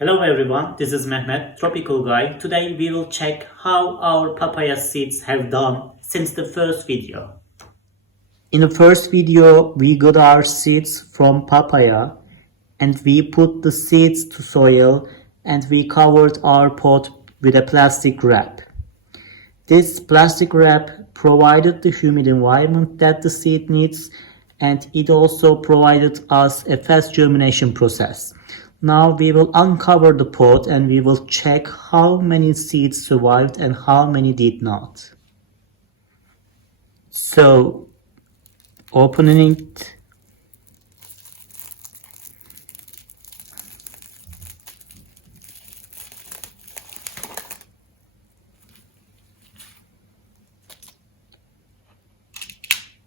Hello everyone, this is Mehmet, Tropical Guy. Today we will check how our papaya seeds have done since the first video. In the first video, we got our seeds from papaya and we put the seeds to soil and we covered our pot with a plastic wrap. This plastic wrap provided the humid environment that the seed needs, and it also provided us a fast germination process. Now we will uncover the pot and we will check how many seeds survived and how many did not. So, opening it.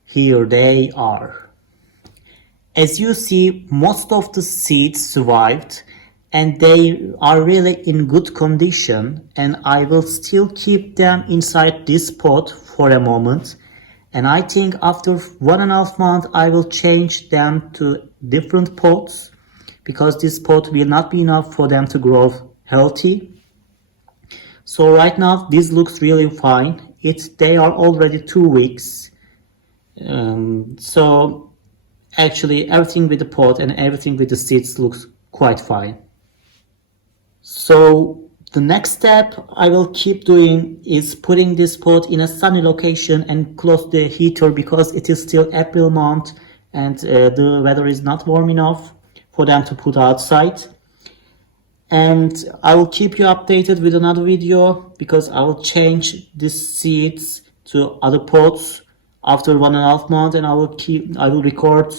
Here they are. As you see, most of the seeds survived and they are really in good condition, and I will still keep them inside this pot for a moment, and I think after 1.5 months I will change them to different pots because this pot will not be enough for them to grow healthy. So right now this looks really fine. They are already 2 weeks. So actually everything with the pot and everything with the seeds looks quite fine. So the next step I will keep doing is putting this pot in a sunny location and close the heater because it is still April month and the weather is not warm enough for them to put outside. And I will keep you updated with another video because I will change these seeds to other pots after 1.5 months, and I will record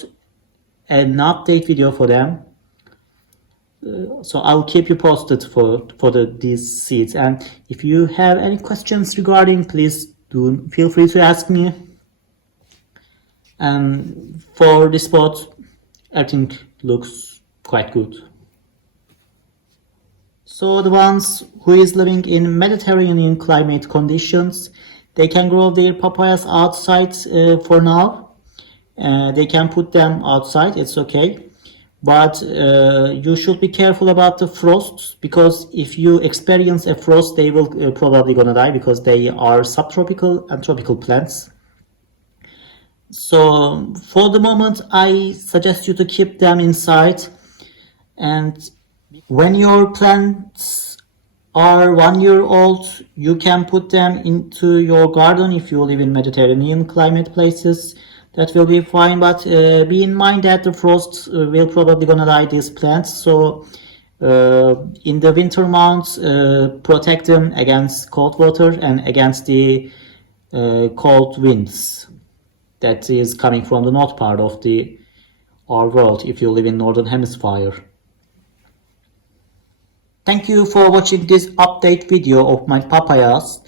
an update video for them. So I will keep you posted for these seeds. And if you have any questions regarding, please do feel free to ask me. And for this pot, everything looks quite good. So the ones who is living in Mediterranean climate conditions, they can grow their papayas outside for now. They can put them outside, it's okay. But you should be careful about the frosts, because if you experience a frost, they will probably gonna die because they are subtropical and tropical plants. So for the moment, I suggest you to keep them inside. And when your plants are 1 year old, you can put them into your garden if you live in Mediterranean climate places. That will be fine, but be in mind that the frost will probably gonna die these plants. So in the winter months, protect them against cold water and against the cold winds that is coming from the north part of our world if you live in northern hemisphere. Thank you for watching this update video of my papayas.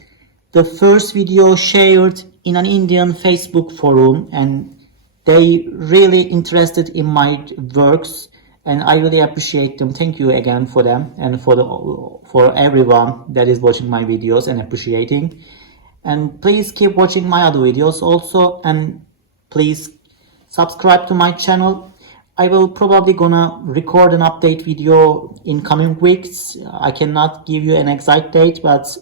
The first video shared in an Indian Facebook forum, and they really interested in my works, and I really appreciate them. Thank you again for them and for everyone that is watching my videos and appreciating. And please keep watching my other videos also, and please subscribe to my channel. I will probably gonna record an update video in coming weeks. I cannot give you an exact date, but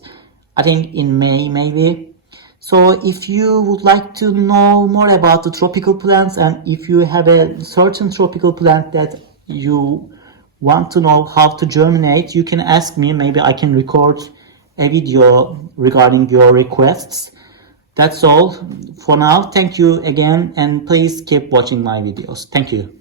I think in May maybe. So if you would like to know more about the tropical plants, and if you have a certain tropical plant that you want to know how to germinate, you can ask me. Maybe I can record a video regarding your requests. That's all for now. Thank you again, and please keep watching my videos. Thank you.